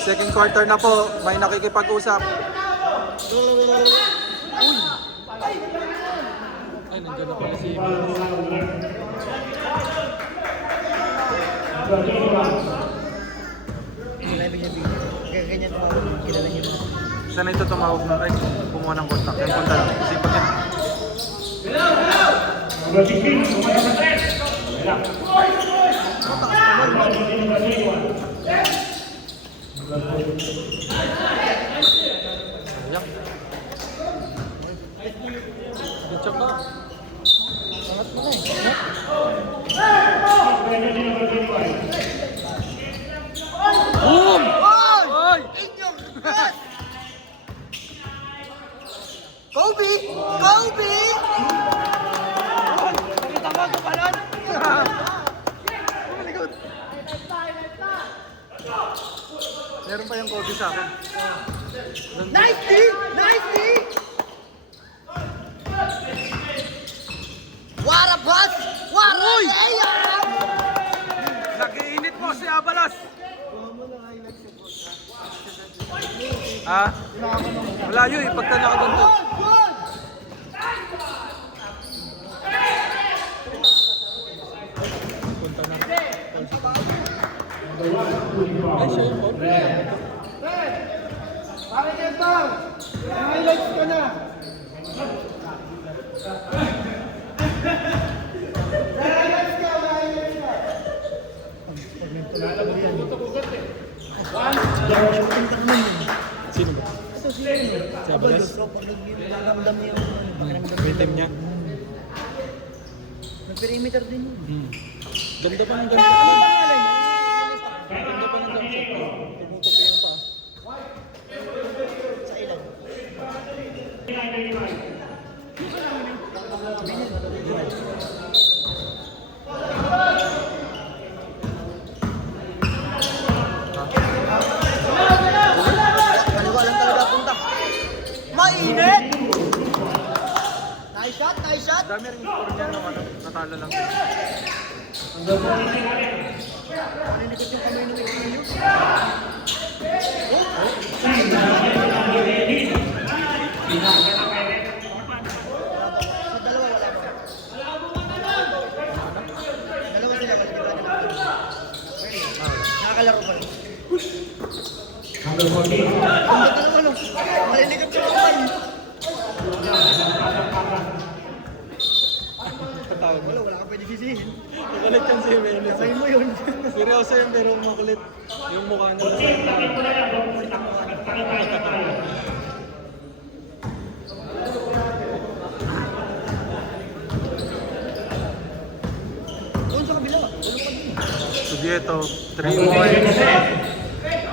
Second quarter na po, may nakikipag-usap. Ay, nandiyan na pala si sana ito tumawag na, ay, kumuha ng kontak. Yung kontak lang, kasi pag yan. Sayang. Good job ba? Sangat mo na eh. Boom! Oy! Kobe! Kobe! Tama ko pa nun! Meron pa yung Kobe sa akin. Nice D! Nice D! What a bus! What a layup! Nag-iinit po si Abalos! Ha? Malayo eh, pagka nakaganto. Punta na. Ay, siya yung ball. Pare Kentang! Highlights ka na! Highlights ka! Highlights ka! Sino ba? Ito sila yun. Si Abalos? Nakaramdam niya yung pakiramdam. May time niya. Nag-perimeter din yun. Ganda pa ng ganito. Ganda pa ng ganito. Tumutok yung pa. Sa ilan? Kaliwa lang talaga punta. Mainit! Nice shot, nice shot! Dami rin score niya nung ano, natalo lang. Paninikot yung kamay ng Eugene. Sa dalawa wala ba? Dalawa sila kasi kita nila. Nakakalaro pa rin. Ang dalawa no. Malilikot yung kamay. Wala ka pwede sisihin. Makulit yan si Menes. Kamay mo yun. Seryoso yan pero makulit. Yung mukha nila. Doon sa kabila. Wala pa din. Subieto, 3 points.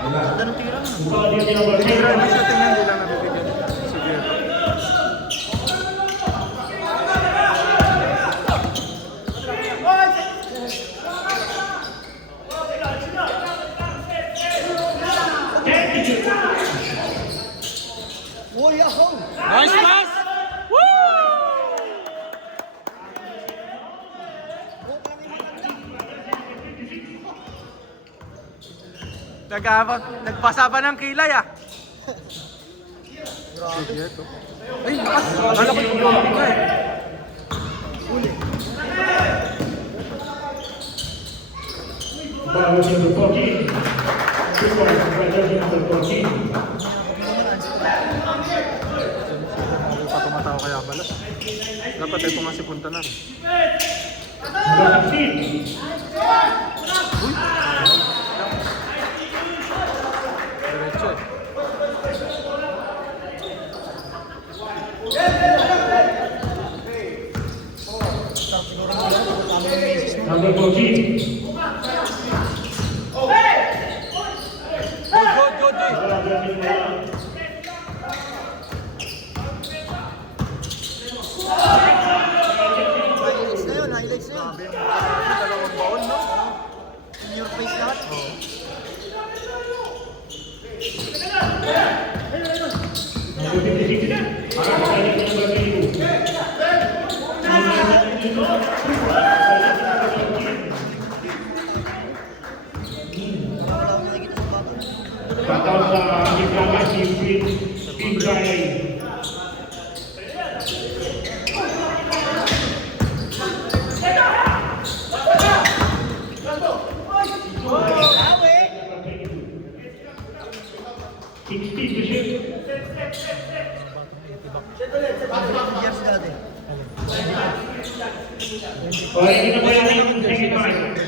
Ganda ng tira nga. Tinira na siya, tingnan nila nabibigyan. Subieto. Oh, yaho! Nice pass! Woo! Nagpasa pa ng kilay ah. Subieto. Ay, pas! Kala ko yung goal ko eh. Uli. Pa tumatawa kay Abalos. Dapat ito nga si Punta na. Uy! Diretso eh. Number 14. Good. Highlights na yun. Dalawang baon, no? In your face lahat. Shoutout sa Gitlaga, Team Guy. Years dati. O, hindi na po yung second time.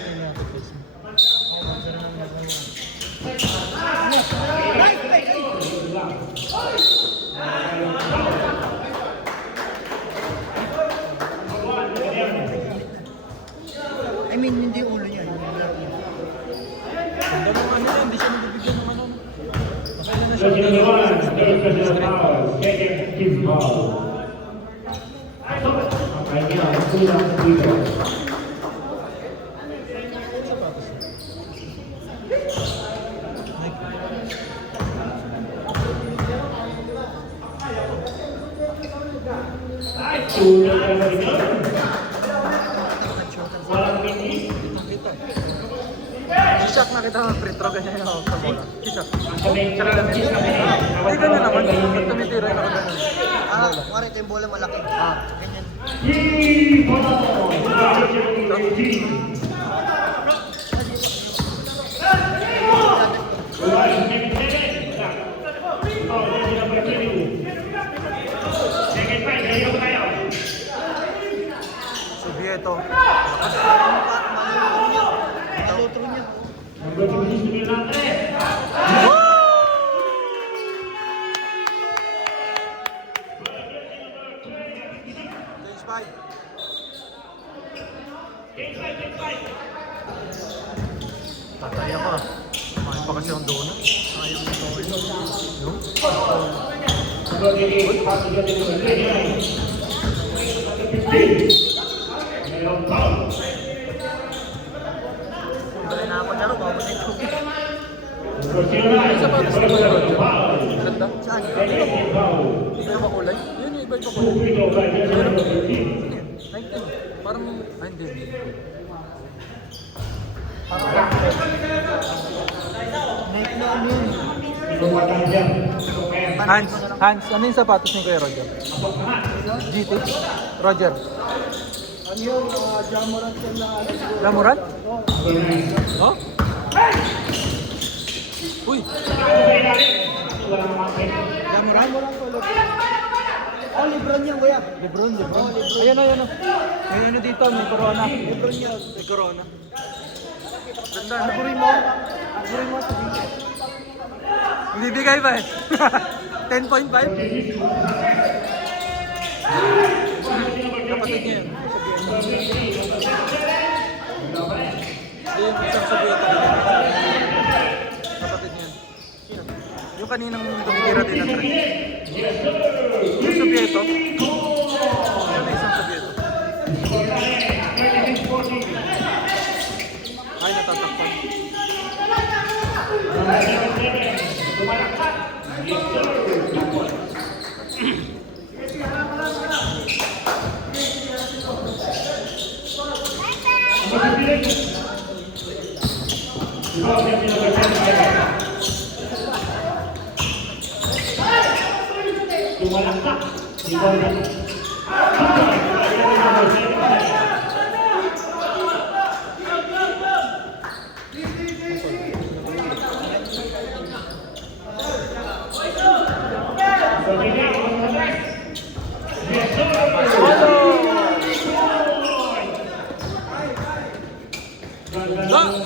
I mean, hindi ulo niya. Yung lap niya. Ang dalawang ano yan, hindi siya nabibigyan ng ano. Nakailan na siya. Judge number one, third personal foul, second team foul. Okay, now, kulang dito. Kulang ka na rin yun. Walang pindi. Kita. Si Shaq nakita mo free throw ganyan yung hawak sa bola. Si Shaq. Kami, Tsaka ganun. Hindi ganyan naman. Pag tumitira yung nakaganon. Ah, kuwari ito yung bola malaki. Ah. Ganyan. three ball. Subieto. Malutro niya. Number 2, Change 5. Tatay ako ah. Kumain pa kasi ang donut. Ayaw mo ito. No? Dali na ako laro. Bago na ito. Ganda. Saan? Iba yung makulay? Yun yung iba yung makulay. 19. Parang, ay hindi. Neck na ano yun. Hans, ano yung sapatos ni Kuya Roger? GT? Roger. Ano yun? Jamoran yan na ano siguro. Lamuran? Oh? Uy! Jamoran mo lang tulog. Oh, Lebron yan, kuya. Lebron. Ayan o. May ano dito, may corona. Lebron yan. May corona. Ganda. Laburin mo. Laburin mo sa dito. Bibigay ba eh? 10.5? Kapatid niya yun. Hindi, yung isang Soviet. Kapatid niya yun. Sino? Yung kaninang tumitira din ng tres. Yung Sovieto. Yung may isang Sovieto. Ay, natatakpan.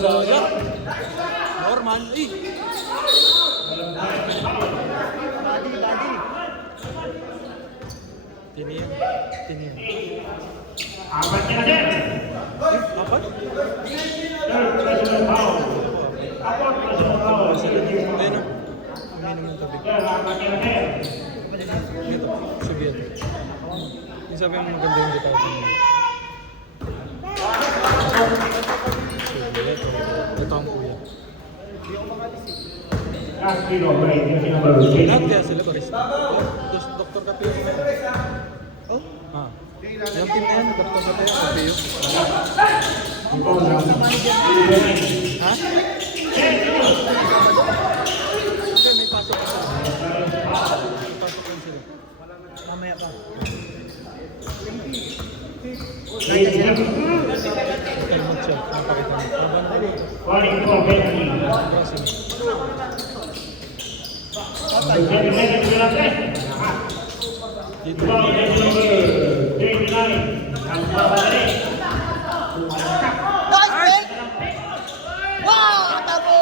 Gaya. Norman. Eh. Tiniyan. Apat na din. Apat? Third personal foul. Apat personal foul. Ayun o. Uminom ng tubig. Apat na din. Ito. Soviet. Yung sabi mo maganda yung gitara niya. Soviet. Ito ang kuya. Last free throw, right? Jersey number 6. Lahat kaya sila barista. Dr. Capio. Oh? Ah. Yung team na yan, Dr. Capio. Capio. Ha? Patay. Dito. Foul against number 29. Ang Babalari. Nice, man! Wow! Tabo!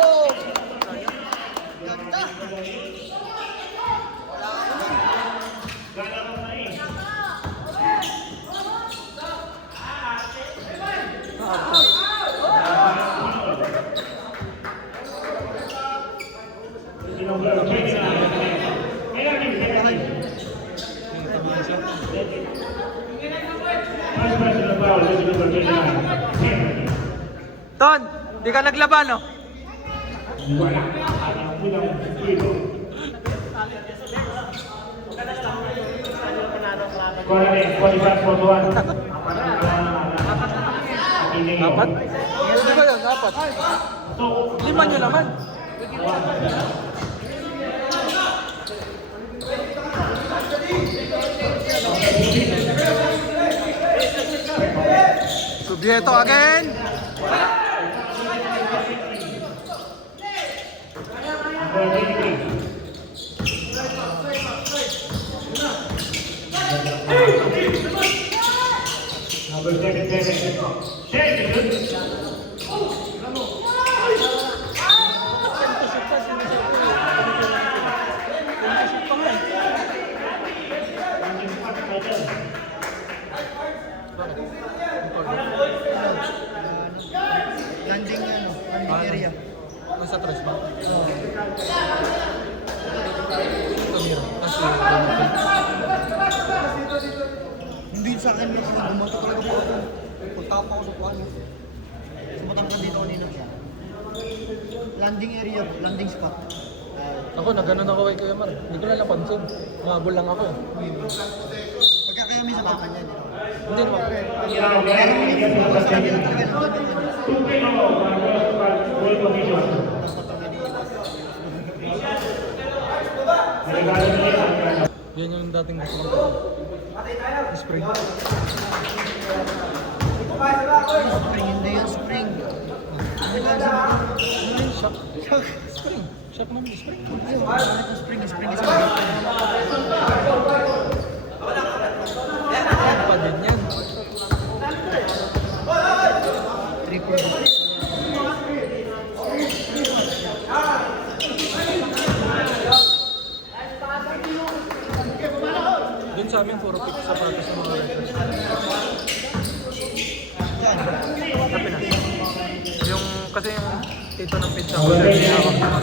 Ganda! Number 29. First personal foul against number 29. Ton, di ka naglaban, no? Wala. Ang unang ito. Score natin, 45-41. Apat? Pwede ba yun? Apat? Lima nyo naman. Subieto again. Number 77. Landing area. Nasa tres ba? Oo. Ito meron. Kasi Hindi sa akin kasi gumato talaga po ako. Pagtapa ako sa kuwan. Sumatang ka dito kanina. Landing area, landing spot. ako, nagganon ako kay Kuya Mar. Hindi ko na napansin. Mabol lang ako. Pagka kaya may sabakan niya dito. Hindi naman. Pero may sa kanila talaga nandun yun. Yan yung dating gusto ko. Spring. Spring, hindi yan spring. Shock. Spring. Shock naman. Spring. Spring is Ano pa din yan? triple. Doon sa amin, puro pick sa practice ng mga writers. Sabi na. Yung, kasi yung tito ng pizza ko, sir, tinawag na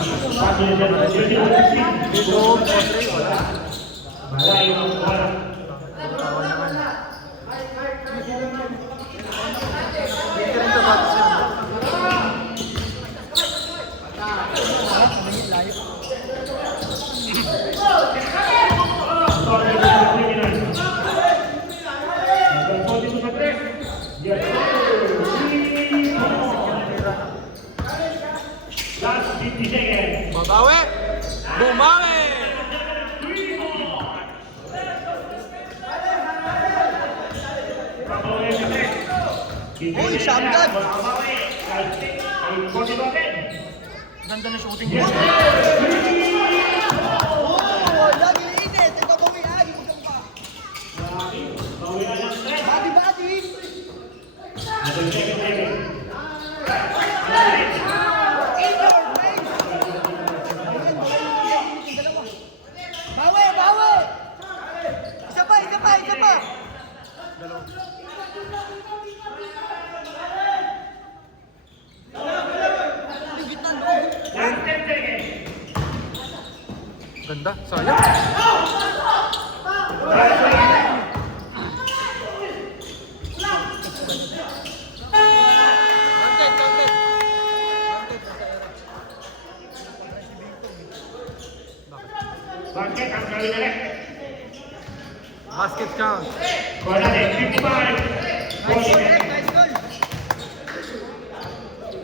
dito, potre, wala. Tawag naman. Hindi ka rin sa practice yun. Last 50 seconds. Babawi! Bumawi! Uy, shotgun! Ganda Ganda na shooting mo. Oh, lagi init. Ito bawian. Huwag ka. Bati, bati. Bawi, bawi. Isa pa, isa pa, isa pa. Yung gitna, no? Ganda, sayang. Content, content. Basket ang gawin na rin. Basket count. Score natin, 55.